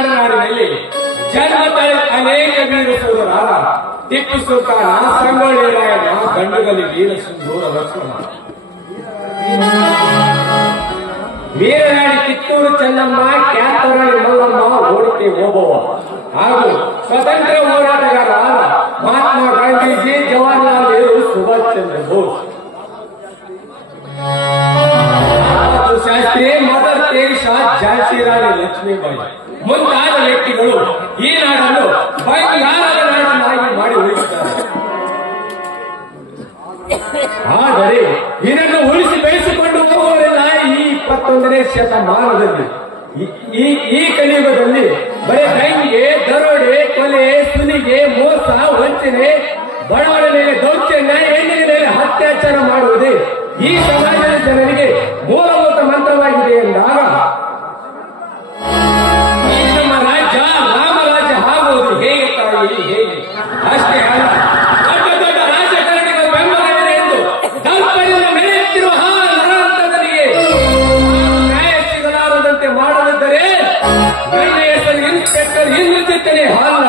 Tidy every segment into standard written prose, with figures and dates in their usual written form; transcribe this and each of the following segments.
ಮಲೆನಾಡಿನಲ್ಲಿ ಜನ್ಮ ತಾಳಿ ಅನೇಕ ವೀರ ಸೂರರಾದ ಟಿಪ್ಪು ಸುಲ್ತಾನ, ಸಂಗೊಳ್ಳಿ ರಾಯಣ್ಣ, ಗಂಡುಗಲಿ ವೀರ ಸಿಂಧೂರ ಲಕ್ಷ್ಮಣ, ವೀರನಾಡಿ ಕಿತ್ತೂರು ಚೆನ್ನಮ್ಮ, ಕ್ಯಾತರಾಣಿ ಮಲ್ಲಮ್ಮ, ಓಡಿಕೆ ಓಬವ್ವ ಹಾಗೂ ಸ್ವತಂತ್ರ ಹೋರಾಟಗಾರರಾದ ಮಹಾತ್ಮ ಗಾಂಧೀಜಿ, ಜವಾಹರ್ಲಾಲ್ ನೆಹರು, ಸುಭಾಷ್ ಚಂದ್ರ ಬೋಸ್, ಶಾಸ್ತ್ರಿ, ಮದರ್ ತೆರೇಸಾ, ಝಾನ್ಸಿ ರಾಣಿ ಲಕ್ಷ್ಮೀಬಾಯಿ ಮುಂತಾದ ವ್ಯಕ್ತಿಗಳು ಈ ನಾಡನ್ನು ಬಂಗಾರದ ನಾಡನ್ನಾಗಿ ಮಾಡಿ ಉಳಿಸಿದ್ದಾರೆ. ಆದರೆ ಇದನ್ನು ಉಳಿಸಿ ಬೆಳೆಸಿಕೊಂಡು ಹೋಗುವವರೆಲ್ಲ ಈ 21ನೇ ಶತಮಾನದಲ್ಲಿ ಈ ಕಲಿಯುಗದಲ್ಲಿ ಬರೀ ದಂಗೆ, ದರೋಡೆ, ಕೊಲೆ, ಸುಲಿಗೆ, ಮೋಸ, ವಂಚನೆ, ಬಡವರ ಮೇಲೆ ದೌರ್ಜನ್ಯ, ಹೆಣ್ಣಿನ ಮೇಲೆ ಅತ್ಯಾಚಾರ ಮಾಡುವುದೇ ಈ ಸಮಾಜದ ಜನರಿಗೆ ಮೂಲಭೂತ ಮಂತ್ರವಾಗಿದೆ ಎಂದಾಗ ನಮ್ಮ ರಾಜ್ಯ ರಾಮರಾಜ್ಯ ಆಗುವುದು ಹೇಗೆ ತಾಯಿ, ಹೇಗೆ? ಅಷ್ಟೇ ಅಲ್ಲ, ದೊಡ್ಡ ದೊಡ್ಡ ರಾಜಕಾರಣಿಗಳ ಬೆಂಬಲವಿದೆ ಎಂದು ದಲ್ಪರಿಂದ ನಡೆಯುತ್ತಿರುವ ನರಾಂತರಿಗೆ ನ್ಯಾಯ ಸಿಗಲಾರದಂತೆ ಮಾಡದಿದ್ದರೆ ನನ್ನ ಹೆಸರು ಇನ್ಸ್ಪೆಕ್ಟರ್ ಇಂದ್ರಜಿತ್ತನೇ ಅಲ್ಲ.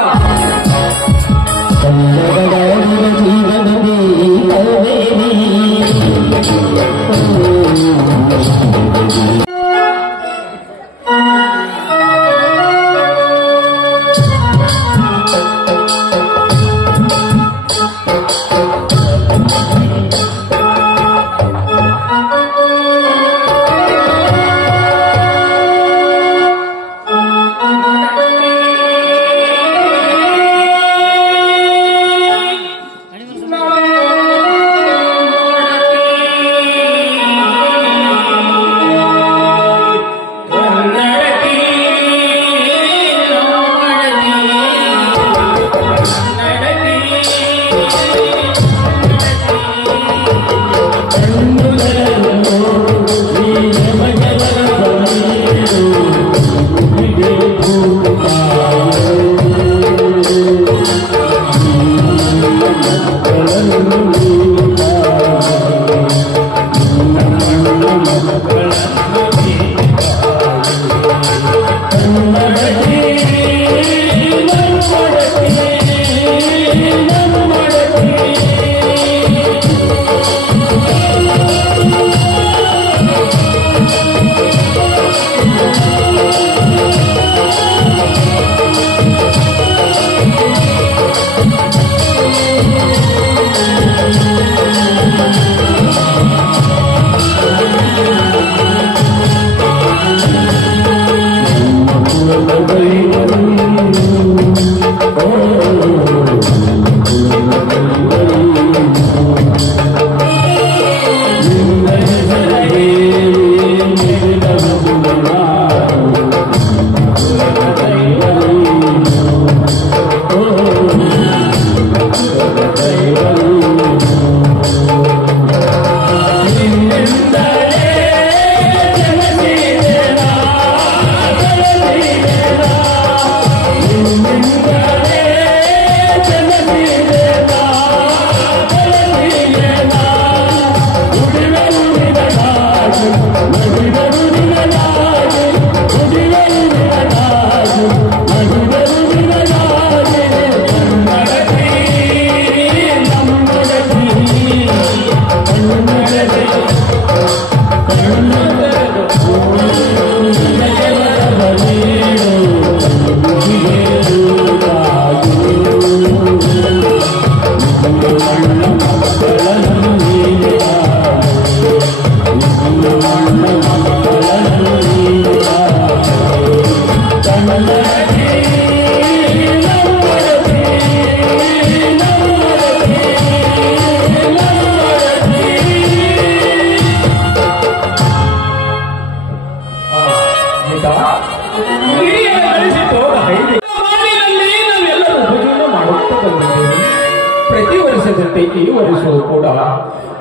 ಪ್ರತಿ ವರ್ಷದಂತೆ ಈ ವರ್ಷವೂ ಕೂಡ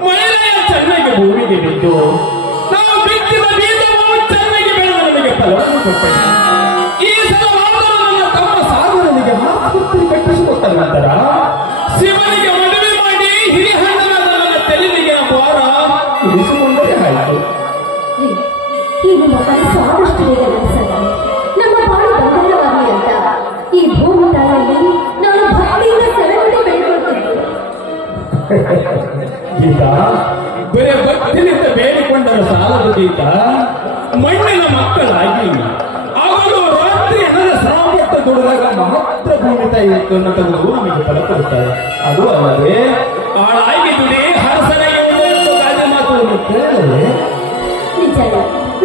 ಮಳೆಯ ಚೆನ್ನಾಗಿ ಭೂಮಿಗೆ ಬಿದ್ದು ನಾವು ಬಿತ್ತಿದ ಬೀಜವು ಚೆನ್ನಾಗಿ ಬೆಳೆದು ನಮಗೆ ಫಲವನ್ನು ಕೊಟ್ಟೆ. ಈ ಸಲ ನನ್ನ ತಮ್ಮ ಸಾಗರನಿಗೆ ಮಾತೃತ್ವ ಕಟ್ಟಿಸಿಕೊಟ್ಟ ನಂತರ ಶಿವನಿಗೆ ಮದುವೆ ಮಾಡಿ ಹಿರಿಹಣ್ಣನಾದ ನನ್ನ ತೆಲಿಗೆ ಭಾರ ಇರಿಸಿಕೊಂಡರೆ ಆಯಿತು. ಈ ನಿಮ್ಮ ಕನಸು ಆದಷ್ಟು ಬೇಗ ನಡೆಸಲ್ಲ. ನಮ್ಮ ಬಾಳು ಬಂಗಾರವಾಗಿ ಗೀತಾ, ಬರೇ ಭಕ್ತಿನಿಂದ ಬೇಡಿಕೊಂಡರ ಸಾಲದ ಗೀತ. ಮಣ್ಣಿನ ಮಕ್ಕಳಾಗಿ ಅವರು ರಾತ್ರಿ ಹಣದ ಶ್ರಮಪಟ್ಟ ದುಡಿದಾಗ ಮಾತ್ರ ಭೂಮಿ ತಾಯಿ ಅನ್ನತಕ್ಕದ್ದು ನಮಗೆ ಫಲ ಕೊಡುತ್ತಾರೆ. ಅದು ಅಲ್ಲದೆ ಆಳಾಗಿ ದುಡಿ ಹರಸನ ಗಾದೆ ಮಾತುಗಳನ್ನು ಕೇಳಲೇ.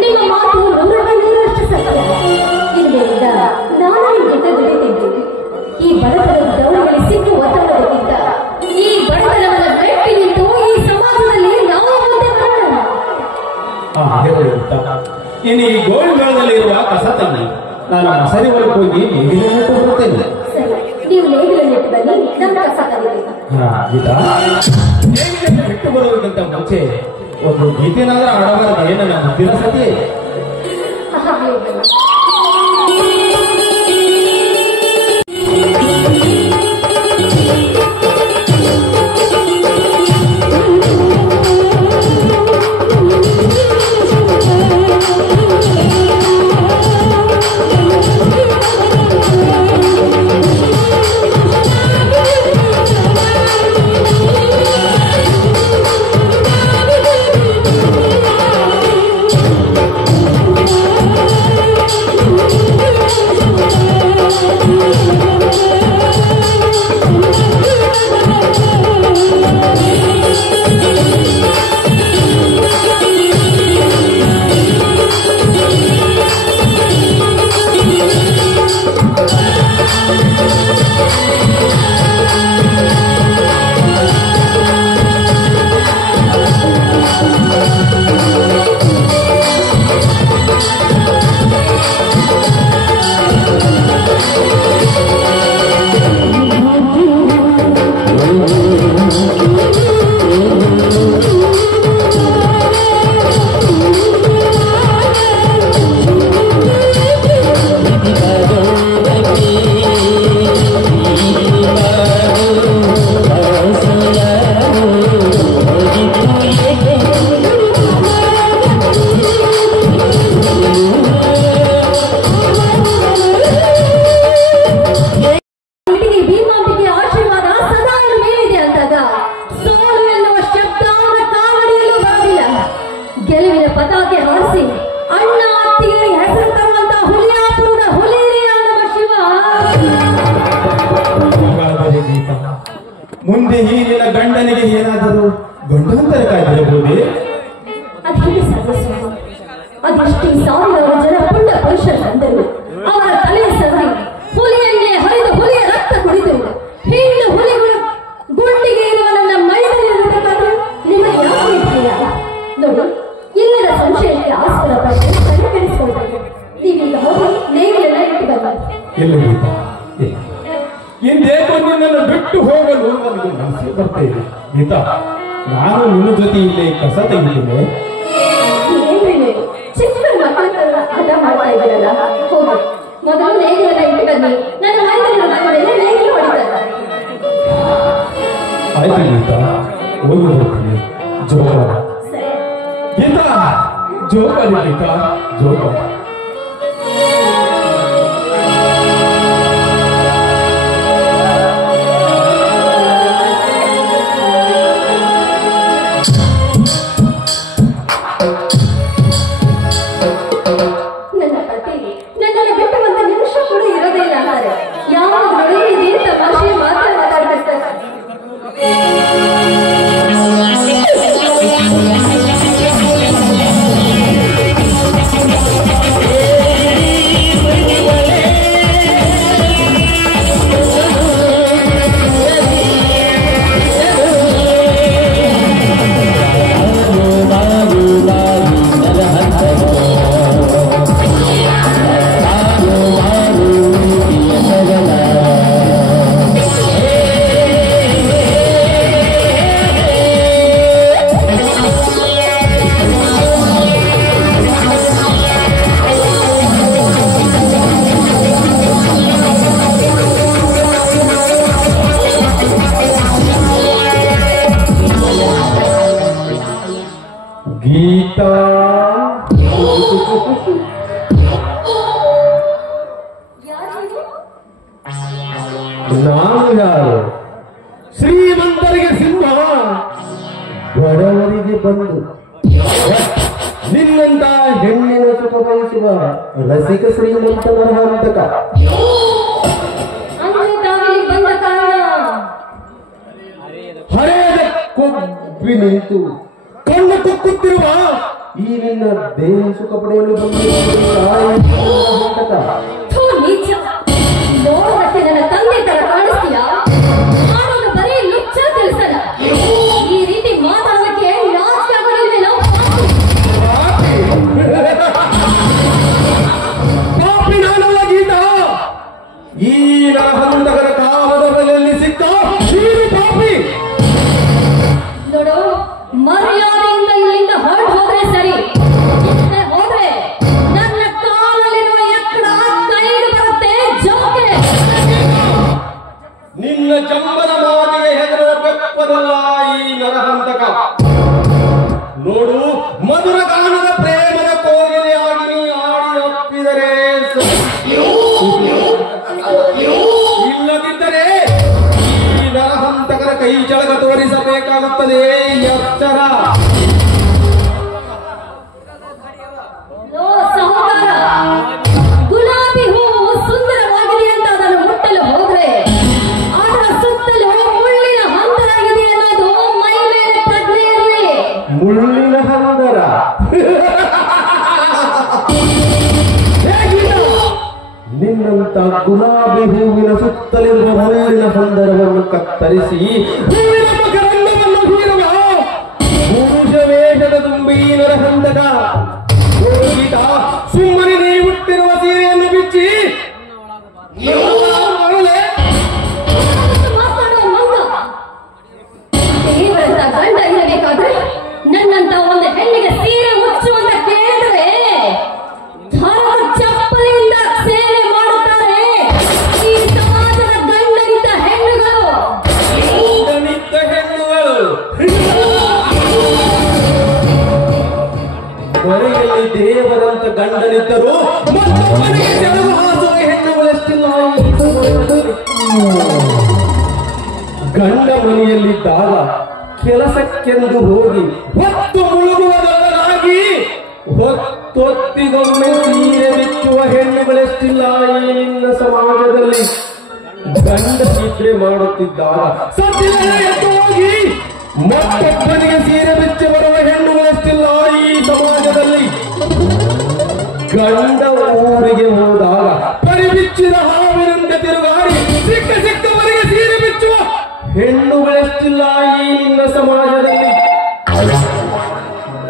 ನಿಮ್ಮ ಮಾತು ನೂರಷ್ಟು ಸತ್ಯ. ಇಂದಿನಿಂದ ನಾನು ನಿಮ್ಮ ಜೊತೆ ದುಡಿತಿದ್ದೇನೆ. ಈ ಬಡತನದ ದೌಡಲ್ಲಿ ಸಿಕ್ಕು ಒತ್ತಡಕ್ಕಿಂತ ಈ ಬಡತನವನ್ನು ಮೆಟ್ಟಿ ನಿಂತು ಈ ಸಮಾಜದಲ್ಲಿ ನಾವು ಮುಂದೆ ಬರೋಣ. ಇನ್ನು ಈ ಗೋಲ್ಡ್ ಮೇಳದಲ್ಲಿರುವ ಕಸ ತಂಗಿ ನಾನು ಮಸರಿ ಒಳಗೆ ಹೋಗಿ ನೇಗಿಲು ಬರುತ್ತೇನೆ. ಸರಿ, ನೀವು ನೇಗಿಲು ನೆಟ್ಟು ಬನ್ನಿ, ನಾನು ಕಸ ತಂದಿದ್ದೀನಿ. ನೇಗಿಲನ್ನು ಬಿಟ್ಟು ಬರುವುದಕ್ಕಿಂತ ಮುಂಚೆ ಒಂದು ಗೀತೆನಾದ್ರೂ ಆಡಬಾರದು ಏನು ನನ್ನ ಮುದ್ದಿನ ಸತಿ. ಮುಂದೆ ಈ ನಿನ್ನ ಗಂಡನಿಗೆ ಏನಾದರೂ ಗಂಡಾಂತರ ಕಾಯ್ದಿರಬಹುದೇ? ಅದೆಷ್ಟೇ ಸಾವಿರಾರು ಜನ ಪುಣ್ಯ ಪುರುಷರಂದರು ಅವರ ತಲೆಯ ಸರಿ ಹುಲಿಯನ್ನೇ ಹರಿದು ಹುಲಿಯ ರಕ್ತ ಕುಡಿದು ಹೆಣ್ಣು ಹುಲಿಗಳು ಗುಂಡಿಗೆ ಇರುವ ನನ್ನ ಮೈದರಿಯಲ್ಲಿರಬೇಕಾದ್ರೆ ನಿಮಗೆ ಯಾಕೆ ಭಯ? ನೋಡಿ, ಇಲ್ಲದ ಸಂಶಯಕ್ಕೆ ಆಸ್ಪದ ಪಟ್ಟು ಕಡೆಗಣಿಸಿಕೊಳ್ಬೇಕು. ನೀವೀಗ ಹೋಗಿ ನೇಗಿಲೆಲ್ಲ ಇಟ್ಟು ಬನ್ನಿ. ಇಂದೇಕೋ ನಿನ್ನನ್ನು ಬಿಟ್ಟು ಹೋಗಲು ನನಗೆ ಮನಸ್ಸು ಬರ್ತೇನೆ. ಗೀತಾ, ನಾನು ನಿನ್ನ ಜೊತೆ ಇಲ್ಲೇ ಕಸ ತೆಗಿದ್ದೇನೆ. ಚಿಕ್ಕ ಮಕ್ಕಳ ಹಠ ಮಾಡ್ತಾ ಇದ್ದೀರಲ್ಲ, ಹೋಗಿ ಮೊದಲು ನೇಗಿಲೆಲ್ಲ ಇಟ್ಟು ಬನ್ನಿ. ನನ್ನ ಮೈದರಿಯ ನೇಗಿಲು ಹೊಡಿತಾರೆ. ಆಯ್ತು ಗೀತಾ, ಹೋಗಿ ಹೋಗ್ತೀನಿ. ಜೋಪಾನ ಗೀತಾ, ಜೋಪಾನ ಗೀತಾ, ಜೋಪಾನ. ಗೀತಾ, ನಾನು ಯಾರು? ಶ್ರೀಮಂತರಿಗೆ ಸಿಂಹ, ಬಂದು ನಿನ್ನಂತ ಹೆಣ್ಣಿನ ಸುಖ ಬಯಸುವ ರಸಿಕ ಶ್ರೀಮಂತ ನರಹಂತಕ ಬಂದ ಕಾರಣ ಹರೆಯದ ಕೊಬ್ಬಿ ನಿಂತು ಕಣ್ಣು ಕುಕ್ಕುತ್ತಿರುವ ಈ ನಿನ್ನ ದೇಹ ಸುಖ ಪಡೆಯಲು ಬಂದ ನೀಚ ನೋಡಕ್ಕೆ ನನ್ನ ತಂದೆ ತರ ಕಾಣಿಸ್ತೀಯ ಮಾಡೋದು ಬರೀ ಲುಚ್ಚ ಕೆಲಸನ ಈ ರೀತಿ ಮಾತಾಡೋದಕ್ಕೆ ನಾಚಿಕೆ ಆಗೋದಿಲ್ವೇನೋ ಪಾಪಿ ನಾನಲ್ಲ ಗೀತಾ ಈ ನರಹಂತಕರ ಕಾಲದ ಬಲೆಯಲ್ಲಿ ಸಿಕ್ಕ ನೀನು ಪಾಪಿ ನೋಡು ಮರ್ಯಾದೆಯಿಂದ ಇಲ್ಲಿಂದ ಹೊರಟು ಹೋದ್ರೆ ಸರಿ ಇಲ್ಲದೆ ಹೋದ್ರೆ ನನ್ನ ಕಾಲಲ್ಲಿರುವ ಎಕ್ಕಡ ಕೈಗೆ ಬರುತ್ತೆ ಜೋಕೆ ನಿನ್ನ ಜಂಬದ ಮಾತಿಗೆ ಹೆದರುವ ಬೆಪ್ಪದಲ್ಲ ಈ ನರಹಂತಕ ನೋಡು ಮಧುರ ಗಾನದ ಪ್ರೇಮದ ಕೋಗಿಲೆಯಾಗಿ ನೀ ಆಡಿ ಅಪ್ಪಿದರೆ ಇಲ್ಲದಿದ್ದರೆ ಈ ನರಹಂತಕರ ಕೈ ಚಳಕ ತೋರಿಸಬೇಕಾಗುತ್ತದೆ ಎಚ್ಚರ ಸಹೋದರ ಗುಲಾಬಿ ಹೂವು ಸುಂದರವಾಗಿದೆ ಅಂತ ಅದನ್ನು ಮುಟ್ಟಲು ಹೋದ್ರೆ ಅದರ ಸುತ್ತಲೂ ಮುಳ್ಳಿನ ಹಂದರಾಗಿದೆ ಅನ್ನೋದು ಮೈ ಮೇಲೆ ಪ್ರಜ್ಞೆ ಇರಲಿ ಮುಳ್ಳಿನ ಹಂದರ ನಿನ್ನಂತ ಗುಲಾಬಿ ಹೂವಿನ ಸುತ್ತಲಿರುವ ಮುಳ್ಳಿನ ಹಂದರವನ್ನು ಕತ್ತರಿಸಿ ಹೂವಿನ ಮಕರಂದವನ್ನು ಬೀರುವ ಪುರುಷ ವೇಷದ ತುಂಬಿ ನರಹಂತಕ ಗೀತಾ ಸುಮ್ಮನೆ ನೀ ಹುಟ್ಟಿರುವ ಸೀರೆಯನ್ನು ಬಿಚ್ಚಿ ಮಾತಾಡೋ ಮಂಗ ದೇವರಂತ ಗಂಡ ಇರಬೇಕಾದ್ರೆ ನನ್ನಂತ ಒಂದು ಹೆಣ್ಣಿಗೆ ಸೀರೆ ಮುಚ್ಚುವಂತ ಕೇಳಿದ್ರೆ ಧರ್ಮ ಚಪ್ಪಲಿಯಿಂದ ಸೇವೆ ಮಾಡುತ್ತಾರೆ ಈ ಸಮಾಜದ ಗಂಡನಿದ್ದ ಹೆಣ್ಣುಗಳು ನಿತ್ತ ಹೆಣ್ಣುಗಳು ಮನೆಯಲ್ಲಿ ದೇವರಂತ ಗಂಡನಿದ್ದರು ಮತ್ತೊಬ್ಬನಿಗೆ ಜಲವು ಹಾಸುವ ಹೆಣ್ಣುಗಳಷ್ಟಿಲ್ಲ ಗಂಡ ಮನೆಯಲ್ಲಿದ್ದಾಗ ಕೆಲಸಕ್ಕೆಂದು ಹೋಗಿ ಹೊತ್ತು ಮುಳುಗುವುದರೊಳಗಾಗಿ ಹೊತ್ತೊತ್ತಿಗೊಮ್ಮೆ ಸೀರೆ ಬಿಚ್ಚುವ ಹೆಣ್ಣುಗಳೆಷ್ಟಿಲ್ಲ ಈ ನಿನ್ನ ಸಮಾಜದಲ್ಲಿ ಗಂಡ ನಿದ್ರೆ ಮಾಡುತ್ತಿದ್ದಾಗ ಸತ್ತಿಲ್ಲ ಎದ್ದು ಹೋಗಿ ಮತ್ತೊಬ್ಬನಿಗೆ ಸೀರೆ ಬಿಚ್ಚಿ ಬರುವ ಹೆಣ್ಣುಗಳೆಷ್ಟಿಲ್ಲ ಈ ಸಮಾಜದಲ್ಲಿ ಗಂಡ ಊರಿಗೆ ಹೋದಾಗ ಪರಿಬಿಚ್ಚಿದ ಹಾವಿನಂತೆ ತಿರುಗಾಡಿ ಸಿಕ್ಕವರಿಗೆ ಸೀರೆ ಬಿಚ್ಚುವ ಹೆಣ್ಣುಗಳೆಷ್ಟಿಲ್ಲ ಈ ನಿನ್ನ ಸಮಾಜದಲ್ಲಿ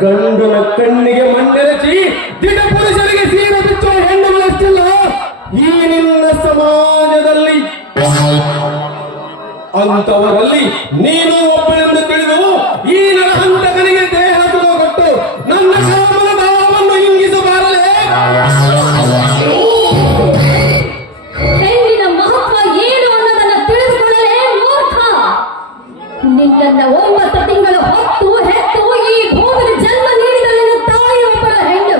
ಗಂಡನ ಕಣ್ಣಿಗೆ ಮಣ್ಣೆರಚಿ ದಿಟ ಪುರುಷರಿಗೆ ಸೀರೆ ಬಿಚ್ಚುವ ಹೆಣ್ಣುಗಳೆಷ್ಟಿಲ್ಲ ಈ ನಿನ್ನ ಸಮಾಜದಲ್ಲಿ ಅಂತವರಲ್ಲಿ ನೀನು ಒಬ್ಬಳೆಂದು ತಿಳಿದು ಈ ನರಹಂತಕನಿಗೆ ದೇಹ ಕೊಟ್ಟು ನನ್ನ ಕಾಮದ ಭಾವವನ್ನು ಇಂಗಿಸಬಾರಲೇ ಹೆಣ್ಣಿನ ಮಹತ್ವ ಏನು ಅನ್ನೋದನ್ನ ತಿಳಿದುಕೊಳ್ಳಲೇ ಮೂರ್ಖ ನಿನ್ನ 9 ತಿಂಗಳು ಹೊತ್ತು ಹೆತ್ತು ಈ ಭೂಮಿಗೆ ಜನ್ಮ ನೀಡಿದ ನಿನ್ನ ತಾಯಿ ಒಬ್ಬಳ ಹೆಣ್ಣು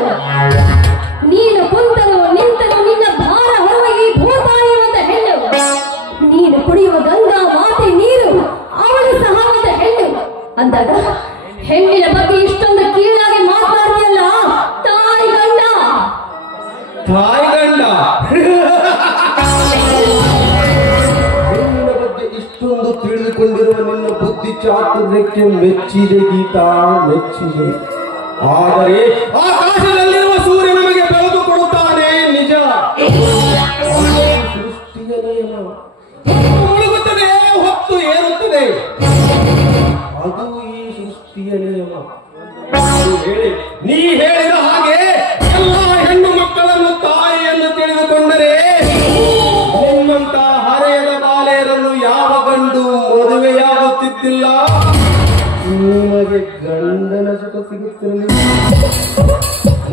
ನೀನು ಕುಂತರು ನಿಂತರು ನಿನ್ನ ಭಾರ ಹೊರುವ ಈ ಭೂತಾಯಿ ಒಂದು ಹೆಣ್ಣು ನೀನು ಕುಡಿಯುವ ಗಂಗಾ ಮಾತೆ ನೀರು ಅವಳು ಸಹ ಒಂದು ಹೆಣ್ಣು ಅಂದಾಗ ಹೆಣ್ಣಿನ ಬಗ್ಗೆ ಇಷ್ಟೊಂದು ಕೀಳಾಗಿ ಮಾತನಾಡಿಯಲ್ಲ ತಾಯಿ ಗಂಡ ಹೆಣ್ಣಿನ ಬಗ್ಗೆ ಇಷ್ಟೊಂದು ತಿಳಿದುಕೊಂಡಿರುವ ನಿನ್ನ ಬುದ್ಧಿ ಚಾತುರ್ಯಕ್ಕೆ ಮೆಚ್ಚಿದೆ ಗೀತಾ ಮೆಚ್ಚಿದೆ ಆದರೆ ಆಕಾಶದಲ್ಲಿರುವ ಸೂರ್ಯ ನಮಗೆ ಬೆಳಕು ಕೊಡುತ್ತಾನೆ ನಿಜ ಸೃಷ್ಟಿಯ ನಿಯಮ ಮುಳುಗುತ್ತದೆ ಹೊತ್ತು ಏರುತ್ತದೆ ಅದು ಈ ಸೃಷ್ಟಿಯ ನಿಯಮ ನೀ ಹೇಳಿದ ಹಾಗೆ ಎಲ್ಲ ಹೆಣ್ಣು ಮಕ್ಕಳನ್ನು ತಾಯಿಯನ್ನು ತಿಳಿದುಕೊಂಡರೆ ನಿಮ್ಮಂತ ಹರೆಯದ ಬಾಲೆಯರನ್ನು ಯಾವ ಗಂಡು ಮದುವೆಯಾಗುತ್ತಿದ್ದಿಲ್ಲ ನಿಮಗೆ ಗಂಡನ ಸುಖ ಸಿಗುತ್ತಿರಲಿಲ್ಲ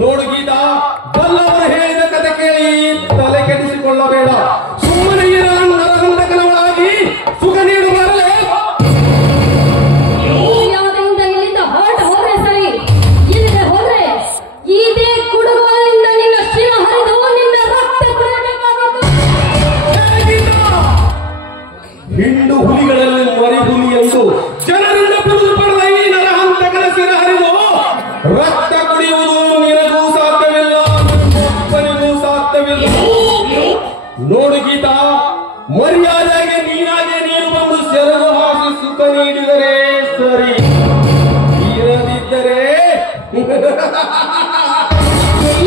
ನೋಡು ಗೀತಾ ಬಲ್ಲವರು ಹೇಳಿದ ಕತೆ ಕೇಳಿ ತಲೆ ಕೆಡಿಸಿಕೊಳ್ಳಬೇಡ ಸುಮ್ಮನೆ ನರಹಂತಕನವಳಾಗಿ ಸುಖ ನೀಡುವಾರಲೇ ಇಲ್ಲಿಂದ ಹೊರಟು ಹೋದ್ರೆ ಸರಿ ಇಲ್ಲದೆ ಹೋದ್ರೆ ಇದೇ ಕುಡುಗೋಲಿಂದ ನಿನ್ನ ಶಿವ ಹರಿದು ನಿನ್ನ ರಕ್ತ ಕುಡಿಯಬೇಕಾಗಿತ್ತು ಹಿಂಡು ಹುಲಿಗಳಲ್ಲಿ ಮರಿ ಹುಲಿ ಎಂದು ಜನರಿಂದ ಬಿಡುದು ಪಡೆದ ಈ ನರಹಂತಕನ ಶಿರ ಸರಿ, ಇರದಿದ್ದರೆ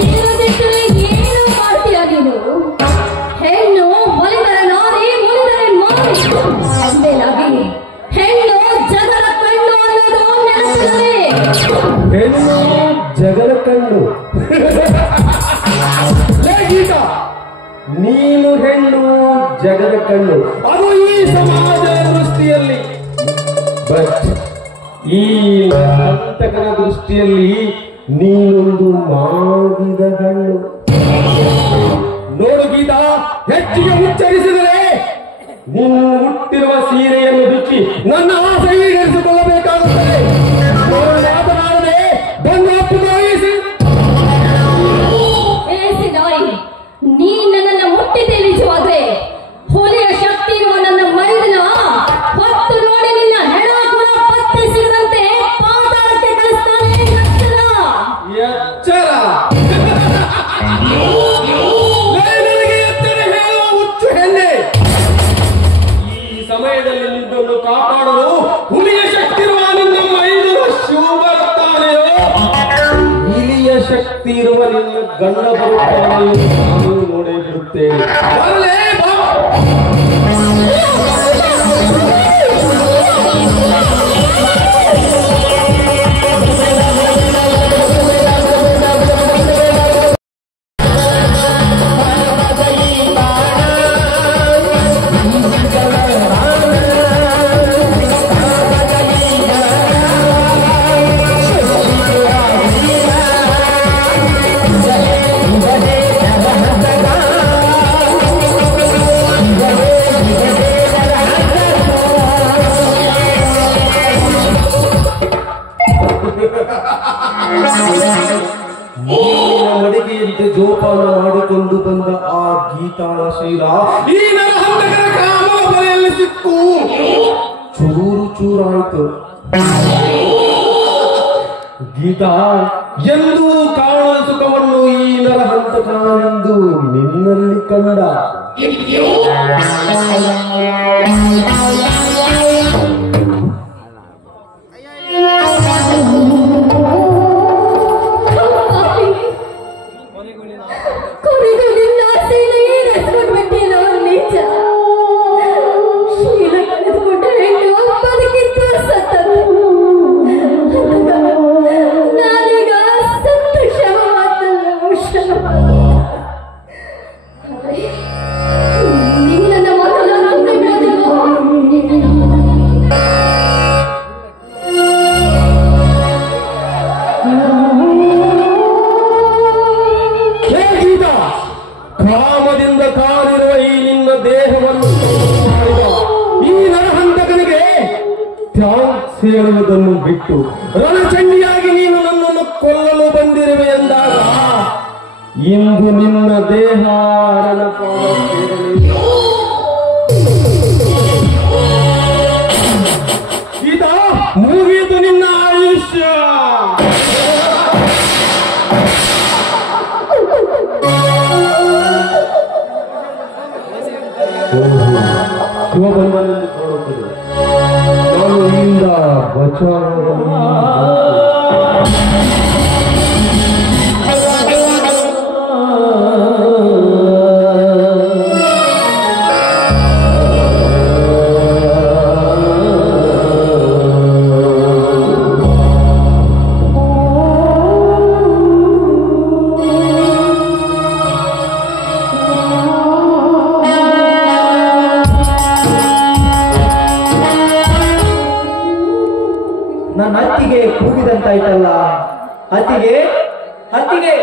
ಇಲ್ಲದಿದ್ದರೆ ಏನು ಮಾಡ್ತೀಯ ನೀನು? ಹೆಣ್ಣು ಒಲಿದರೆ ನಾರಿ, ಒಲಿದರೆ ಮಾರಿ ಅಂಬೇಲಾಗಿ ಹೆಣ್ಣು ಜಗದ ಕಣ್ಣು ಅನ್ನೋದು ನೆನಪಿದರೆ. ಹೆಣ್ಣು ಜಗದ ಕಣ್ಣು. ಗೀತಾ, ನೀನು ಹೆಣ್ಣು ಜಗದ ಕಣ್ಣು, ಅದು ಈ ಸಮಾಜ ದೃಷ್ಟಿಯಲ್ಲಿ. ಬಟ್ ಈ ಹಂತಕನ ದೃಷ್ಟಿಯಲ್ಲಿ ನೀನೊಂದು ಮಾಡಿದ ಹಣ್ಣು. ನೋಡು ಗೀತಾ, ಹೆಚ್ಚಿಗೆ ಉಚ್ಚರಿಸಿದರೆ ನೀನು ಹುಟ್ಟಿರುವ ಸೀರೆಯನ್ನು ಬಿಚ್ಚಿ ನನ್ನ ಆಸೆ ಈಡೇರಿಸಿಕೊಳ್ಳಬೇಕಾಗುತ್ತದೆ. ಮಾತನಾಡದೆ ಬಂದು ಅಪ್ಪುಗಾಯಿಸಿ. ನೀ ನನ್ನನ್ನು ಮುಟ್ಟಿ ತೇಲಿಸುವಾದ್ರೆ ಹುಲಿಯ ಶಕ್ತಿ ಇರುವ ನನ್ನ ಮೈದಿನ ಹೊತ್ತು ನೋಡಿ ನಿನ್ನ ಹೆಣ ಕೂಡ ಪತ್ತೆ ಸಿಗದಂತೆ ಪಾತಾಳಕ್ಕೆ ಕಳಿಸ್ತಾನೆ. ಎಚ್ಚರ, ನನಗೆ ಎಚ್ಚರ ಹೇಳುವ ಹುಚ್ಚು ಹೆಣ್ಣೆ. ಈ ಸಮಯದಲ್ಲಿ ನಿನ್ನನ್ನು ಕಾಪಾಡಲು ಹುಲಿಯ ಶಕ್ತಿ ಇರುವ ನಿನ್ನ ಮೈದುನ ಶಿವ ಬರುತ್ತಾನೆಯೋ, ಇಲಿಯ ಶಕ್ತಿ ಇರುವ ನಿನ್ನ ಗಂಡ ಬರುತ್ತಾನೆಯೋ ನಾನು ನೋಡೇ ಬಿಡುತ್ತೇನೆ. ಬರಲೇ ಬಾ. ಮಡಿಗೆಯಂತೆ ಜೋಪಾನ ಮಾಡಿಕೊಂಡು ಬಂದ ಆ ಗೀತಾಳ ಶೀಲ ಈ ನರಹಂತಕರ ಕಾಮ ಬಲೆಯಲ್ಲಿ ಸಿಕ್ಕು ಚೂರು ಚೂರಾಯಿತು. ಗೀತಾ, ಎಂದೂ ಕಾಣದ ಸುಖವನ್ನು ಈ ನರಹಂತಕ ಎಂದು ನಿನ್ನಲ್ಲಿ ಕಂಡ. ಕೊನೆಗೂ ನಿನ್ನ ಆಸೆಯನ್ನು ಈಡೇರಿಸಿಕೊಂಡ್ಬಿಟ್ಟಿಯಲ್ಲ ನೀಚ. ಶೀಲ ಕಳೆದುಕೊಂಡ ಹೆಣ್ಣು ಬದುಕಿದ್ದು ಸತ್ತದು. ನಾನೀಗ ಸತ್ತು ಶವವಾದಲ್ಲ, ಶವವಾದ. ನಿನ್ನನ್ನು ಮೊದಲು ನಂಬಿಕೊಳ್ಳುವ ಕಾಮದಿಂದ ಕಾದಿರುವ ಈ ನಿನ್ನ ದೇಹವನ್ನು ಮಾಡಿದ ಈ ನರಹಂತಕನಿಗೆ ಥ್ಯಾಂಕ್ಸ್ ಹೇಳುವುದನ್ನು ಬಿಟ್ಟು ರಣಚಂಡಿಯಾಗಿ ನೀನು ನನ್ನನ್ನು ಕೊಲ್ಲಲು ಬಂದಿರುವೆ ಎಂದಾಗ ಇಂದು ನಿನ್ನ ದೇಹ ರಣಪಾದ ಗೀತಾ, ಮುಗಿದು ನಿನ್ನ ಆಯುಷ್ಯ. ಶಿವಬಂಧನನ್ನು ನೋಡುತ್ತದೆ. ನಾನು ಇಲ್ಲಿಂದ ಬಚಾವಣೆ ನನ್ನ ಅತ್ತಿಗೆ ಕೂಗಿದಂತಾಯ್ತಲ್ಲ. ಅತ್ತಿಗೆ, ಅತ್ತಿಗೆ.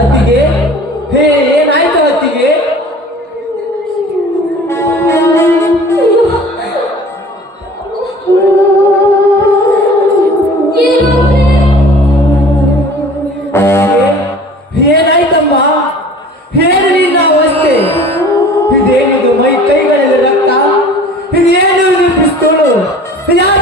ಅತ್ತಿಗೆ, ಹೇ ಏನಾಯ್ತು ಅತ್ತಿಗೆ? ಏನಾಯ್ತಮ್ಮ? ಹೇಳಿ ನಿನ್ನ ಅವಸ್ಥೆ. ಇದೇನಿದು? ಮೈ ಕೈಗಳಲ್ಲಿ ರಕ್ತ, ಇದೇನು ಪಿಸ್ತೂಲು? ಯಾರು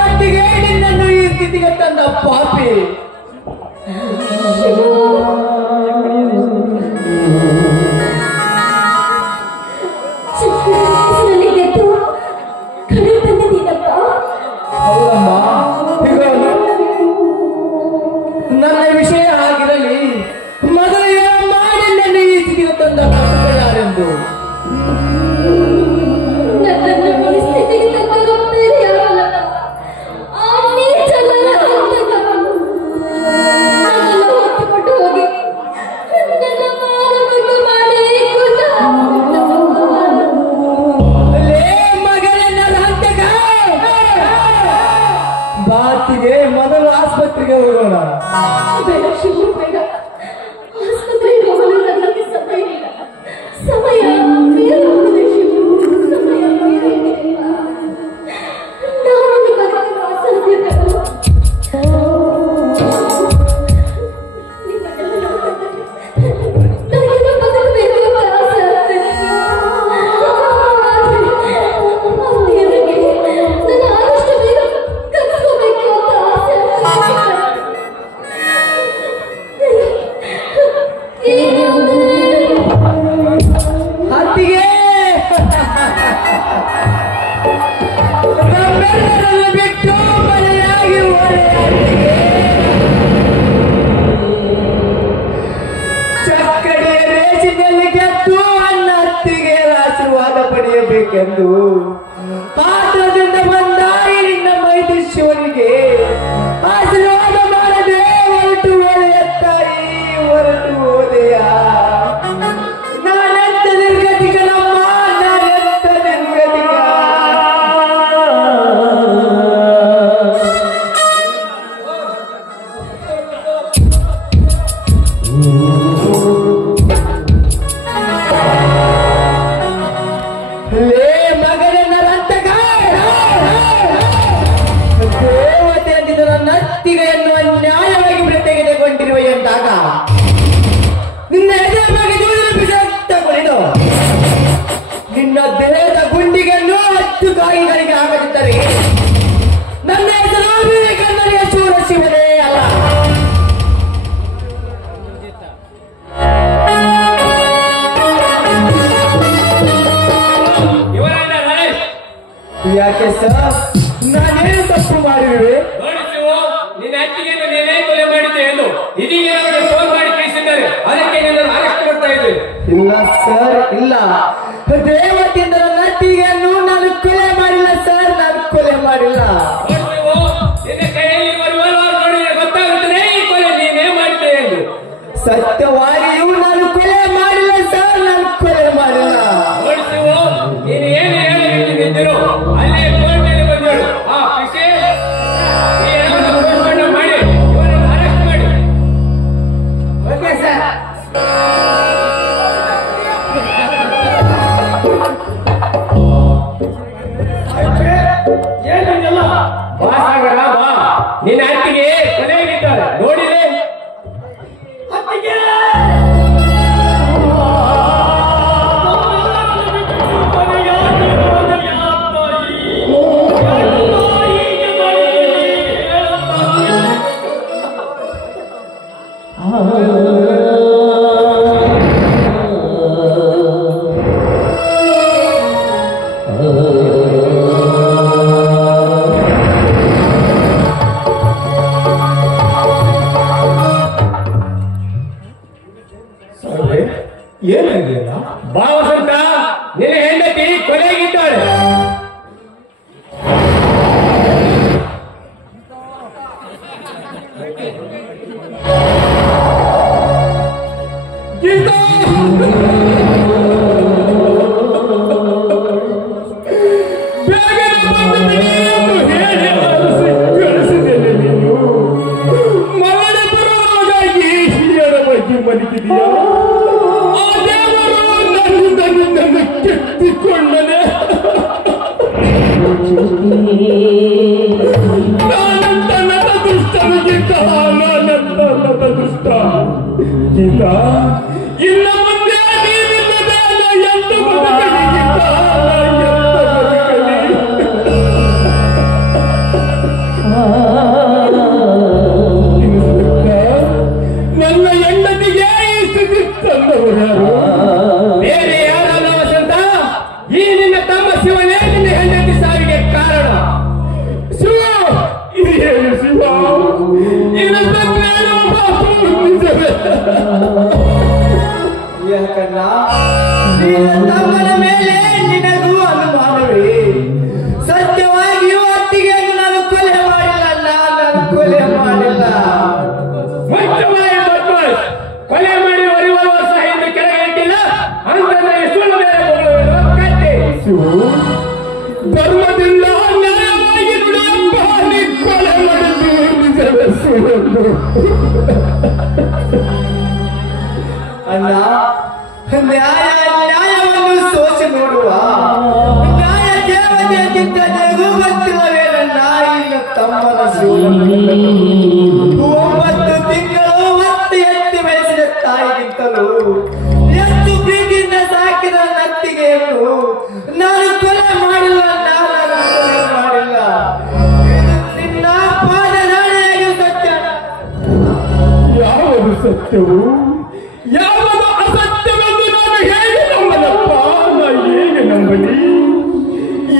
ಬೇಡ ಶಿವು ಬೇಡ. ಆಸ್ಪತ್ರೆಗೆ ಹೋಗಲು ನನಗೆ ಸಮಯ ಇಲ್ಲ. ಸಮಯ ಬೇರೆ ಹೋಗಿದೆ ಶಿವು, ಸಮಯ ಬೇರೆ ಇದೆ. ನಾನು ನಿಮಗೆ ಅಸಾಧ್ಯತೆಗಳು ನನಗೆ ಬದುಕಬೇಕು ಅಂತ ಆಸೆ ಆಗ್ತದೆ. ನನ್ನ ಆದಷ್ಟು ಬೇಗ ಕಲಿಸ್ಕೋಬೇಕು ಅಂತ ಆಸೆ ಅತ್ತಿಗೆ ನಮ್ಮೆಲ್ಲರನ್ನು ಬಿಟ್ಟು ಮನೆಯಾಗಿ ಹೋದೆ ಅತ್ತಿಗೆ. ಚಕ್ಕಡಿಯ ರೇಸಿನಲ್ಲಿ ಗೆದ್ದು ಅನ್ನ ಅತ್ತಿಗೆ ಆಶೀರ್ವಾದ ಪಡೆಯಬೇಕೆಂದು ಪಾತ್ರದಿಂದ ಬಂದ ಈ ನಿನ್ನ ಮೈತ್ರಿ ಶಿವನಿಗೆ ಆಶೀರ್ವಾದ ಮಾಡದೆ ಹೊರಟು ಹೋದೆಯ ತಾಯಿ, ಹೊರಟು ಹೋದೆಯ. ನಾನೆಂತ ನಿರ್ಗತಿಕನಮ್ಮ, ನಾನೆಂತ ನಿರ್ಗತಿಕ. ಲೇ ಮಗನ ರಂತಕ, ದೇವತೆ ಅಂದಿದ್ದು ನನ್ನ ಅತ್ತಿಗೆಯನ್ನು ಅನ್ಯಾಯವಾಗಿ ತೆಗೆದುಕೊಂಡಿರುವ ಎಂದಾಗ ನಿನ್ನ ಎದೆ ಬಗ್ಗೆ ಕುಳಿದು ನಿನ್ನ ದೇಹದ ಗುಂಡಿಗೆಯನ್ನು 10 ಕಾಯಿಗಳಿಗೆ ಆಗದಿದ್ದರೆ ನನ್ನ ಹೆಸರು ಕನ್ನಡಿಯ ಶೂರ ಶಿವನೇ ಅಲ್ಲ. ಯಾಕೆ ಸರ್, ನಾನೇನು ತಪ್ಪು ಮಾಡಿರುವೆ? ನಿನ್ನ ಅತ್ತಿಗೆ ನೀನೇ ಕೊಲೆ ಮಾಡಿದ್ದೆ ಎಂದು ಇದೀಗ ನಮಗೆ ಫೋನ್ ಮಾಡಿ ತಿಳಿಸಿದ್ದಾರೆ. ಅದಕ್ಕೆ ನಿನ್ನನ್ನು ಅರೆಸ್ಟ್ ಮಾಡ್ತಾ ಇದ್ದೇವೆ. ಇಲ್ಲ ಸರ್, ಇಲ್ಲ. ದೇವತೆಯಿಂದ ನನ್ನ ಅತ್ತಿಗೆಯನ್ನು ನಾನು ಕೊಲೆ ಮಾಡಿಲ್ಲ ಸರ್, ನಾನು ಕೊಲೆ ಮಾಡಿಲ್ಲ. ನಿನ್ನ ಕೈಯಲ್ಲಿ ನೋಡಿದ್ರೆ ಗೊತ್ತಾಗುತ್ತದೆ ಈ ಕೊಲೆ ನೀನೇ ಮಾಡಿದ್ದೆ ಎಂದು. ಸತ್ಯವಾಗಿಯೂ ನಾನು ಕೊಲೆ ಮಾಡಿಲ್ಲ ಸರ್, ನಾನು ಕೊಲೆ ಮಾಡಿಲ್ಲ. ನೋಡ್ತೀವೋ ನೀನು ಏನು ಹೇಳಬೇಕಿದ್ದರು ಅಲ್ಲೇ ಫೋನ್ ಮೇಲೆ ಬಂದಳು. ಆ ಖುಷಿ ಈ ಎರಡು ಫೋನ್ ಮಾಡಿ ಇವರನ್ನು ಅರೆಸ್ಟ್ ಮಾಡಿ. Okay sir. ಏನಿಲ್ಲ ಬಾ ಸಾಗರ ಬಾ. ನಿನ್ನ ಅತ್ತಿಗೆ ಕೊಲೆಯಾಗಿದ್ದಾರೆ ನೋಡಿದೆ. ಅತ್ತಿಗೆ ಏನಾಗಿದೆಯಲ್ಲ? ಬಾ ವಸಂತ, ನಿನ್ನ ಹೆಂಡತಿ ಕೊಲೆಯಾಗಿದ್ದಾಳೆ. ಗೀತಾ, ಇನ್ನ ಮುಂದೆ ನೀನಿಲ್ಲದೆ ಎಂತ ಬದುಕಲಿ ಗೀತಾ, ನನ್ನ ಹೆಂಡತಿಗೆ ಈ ಸ್ಥಿತಿ ತಂದವರು ಯಾರು? ಬೇರೆ ಯಾರಲ್ಲ ವಸಂತ, ಈ ನಿನ್ನ ತಮ್ಮ ಶಿವನೇ ನಿನ್ನ ಹೆಂಡತಿ ಸಾವಿಗೆ ಕಾರಣ. ಶಿವ, ಇದೇನು ಶಿವ? ಇದು ನಿಜವೇ? ಅಣ್ಣ, ನ್ಯಾಯವನ್ನು ಸೋಸಿ ನೋಡುವ ನ್ಯಾಯ ದೇವತೆಗಿಂತ ನನಗೂ ಗೊತ್ತಿಲ್ಲವೇನಣ್ಣ. ಈಗ ತಮ್ಮನ ಶಿವನ 9 ತಿಂಗಳು ಮತ್ತು ಎತ್ತಿ ಬೆಳೆಸಿದ ತಾಯಿಗಿಂತಲೂ ಎಷ್ಟು ಪ್ರೀತಿಯಿಂದ ಸಾಕಿದ ನತ್ತಿಗೆಯನ್ನು ನಾನು ಕೊಲೆ ಮಾಡಿಲ್ಲ. ನಾನು ಕೊಲೆ ಮಾಡಿಲ್ಲ. ನಿನ್ನ ಪಾದ ನಾಳೆಯಾಗಿ ಸತ್ಯ. ಯಾವುದು ಸತ್ಯವು ಯಾವುದು ಅಸತ್ಯವೆಂದು ನಾನು ಹೇಗೆ ನಂಬಲಪ್ಪ? ನಾ ಹೇಗೆ ನಂಬಲಿ?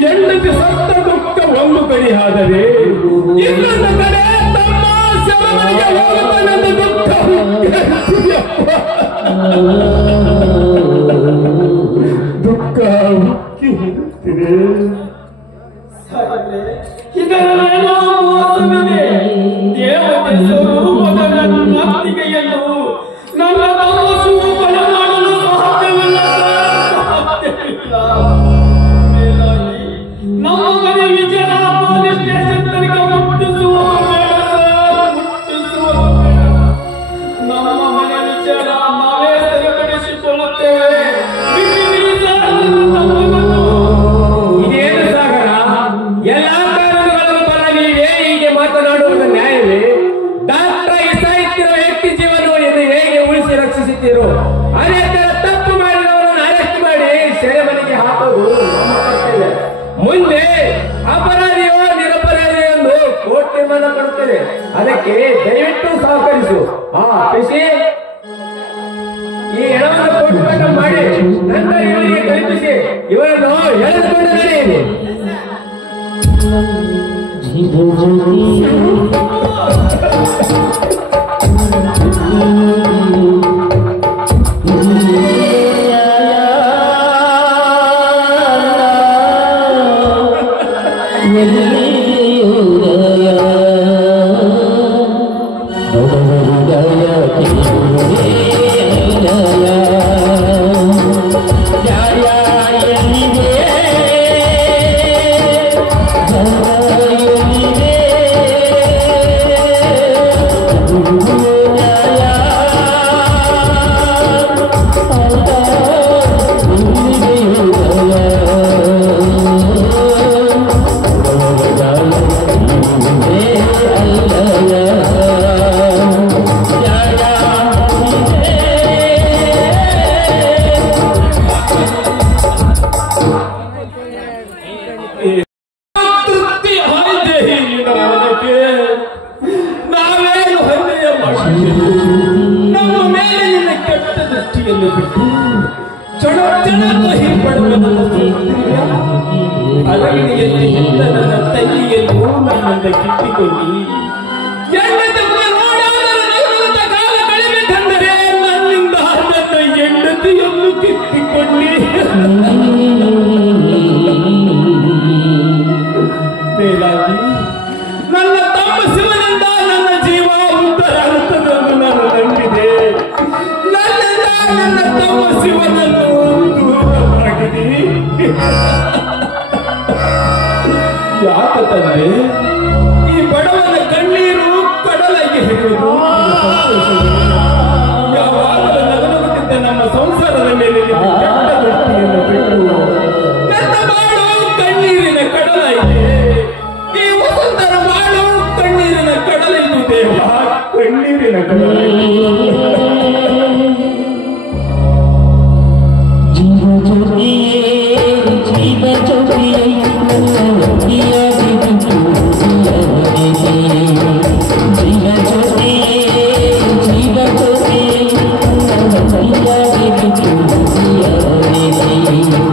ಹೆಂಡತಿ ಸತ್ತ ದುಃಖ ಒಂದು ಕಡೆ ಆದರೆ ಇನ್ನೊಂದು ಕಡೆ ತಮ್ಮ ಶವನಿಗೆ ಹೋಗುತ್ತಾನೆಂದ ದುಃಖ ದುಃಖ ಉಕ್ಕಿ ಹಿಡಿಯುತ್ತಿದೆ. ಇದರಲ್ಲೇನೋ ಮೋಸವಿದೆ. ದೇವತೆ ಸ್ವರೂಪದ ನನ್ನ ಮಾತಿಗೆಯನ್ನು ನನ್ನ ತಮ್ಮ ಸ್ವರೂಪನ ಮಾಡಲು ಸಾಧ್ಯವಿಲ್ಲ. ಮೇಲಾಗಿ ನಮ್ಮ ಮನೆ ವಿಚಾರ ಪೊಲೀಸ್ ಸ್ಟೇಷನ್ ತನಕ ಮುಟ್ಟಿಸುವ ಬೇಡ. ನಮ್ಮ ಮನೆ ವಿಚಾರ ನಾವೇ ಸರಿಪಡಿಸಿಕೊಳ್ಳುತ್ತೇವೆ. ಇದೇನು ಸಾಗರ? ಎಲ್ಲಾ ಕಾರಣಗಳನ್ನು ಬರ ನೀವೇ ಹೀಗೆ ಮಾತನಾಡುವುದು ನ್ಯಾಯವೇ? ಡಾಕ್ಟರ್ ಸಾಹಿತ್ಯರ ವ್ಯಕ್ತಿ ಜೀವನವನ್ನು ಹೇಗೆ ಉಳಿಸಿ ರಕ್ಷಿಸುತ್ತೀರೋ ಅದೇ ತರ ತಪ್ಪು ಮಾಡಿದವರನ್ನು ಅರೆಸ್ಟ್ ಮಾಡಿ ಸೆರೆಮನೆಗೆ ಹಾಕೋದು ನಮ್ಮ ಕರ್ತವ್ಯ. ಮುಂದೆ ಅಪರಾಧಿಯೋ ನಿರಪರಾಧಿಯೋ ಎಂದು ಕೋರ್ಟ್ ತೀರ್ಮಾನ ಕೊಡುತ್ತದೆ. ಅದಕ್ಕೆ ದಯವಿಟ್ಟು ಸಹಕರಿಸು. ಕೃಷಿ ಈ ಹೆಣವನ್ನು ಕೋರ್ಟ್ ಮಾಡಿ ನಂತರ ಇವರಿಗೆ ಕಲ್ಪಿಸಿ ಇವರನ್ನು ಎಳೆದುಕೊಂಡು ನಡೆಯಿರಿ. ನಮ್ಮ ಮೇಲಿನ ಕೆಟ್ಟ ದೃಷ್ಟಿಯನ್ನು ಬಿಟ್ಟು ಚೊಣಚೊಣನ್ನು ಹಿಂಪಡುವ ನನ್ನ ಸೋದರಿಯ ಅರಗಿಣಿಯಲ್ಲಿ ಹೆತ್ತ ನನ್ನ ತಂಗಿಯನ್ನು ನನ್ನಿಂದ ಕಿತ್ತಿಕೊಳ್ಳಿ ಹೆಂಡತಿ ನೋಡಾದರೂ ಕಾಲ ಕಳೆಬೇಕೆಂದರೆ ನನ್ನಿಂದ ನನ್ನ ಹೆಂಡತಿಯನ್ನು ಕಿತ್ತಿಕೊಳ್ಳಿ. ಮೇಲಾಗಿ ನನ್ನ ತಮ್ಮ ಶಿವನಿಂದ ನನ್ನ ಜೀವ ಉದ್ಧಾರಾಗುತ್ತದೆಂದು ನಾನು ನಂಬಿದೆ. ನನ್ನಿಂದ ನನ್ನ ತಮ್ಮ ಶಿವನನ್ನು ದೂರ ಮಾಡಿದೆ. ಯಾಕ ತಂದೆ ಈ ಬಡವನ ಕಣ್ಣೀರು ಕಡಲಾಗಿ ಹಿಡಿಯುವುದು? ಯಾವಾಗಲೂ ನಗನಗುತ್ತಿದ್ದ ನಮ್ಮ ಸಂಸಾರದ ಮೇಲೆ ಕೆಟ್ಟ ದೃಷ್ಟಿಯನ್ನು ಬಿಟ್ಟು ನನ್ನ ಬಾಳು ಕಣ್ಣೀರಿನ ಕಡಲಾಗಿದೆ. ಈ ವಸಂತರ ಬಾಳು ಕಣ್ಣೀರಿನ ಕಡಲಿದ್ದು ದೇವ, ಕಣ್ಣೀರಿನ ಕಡಲಾಗಿದೆ. जीव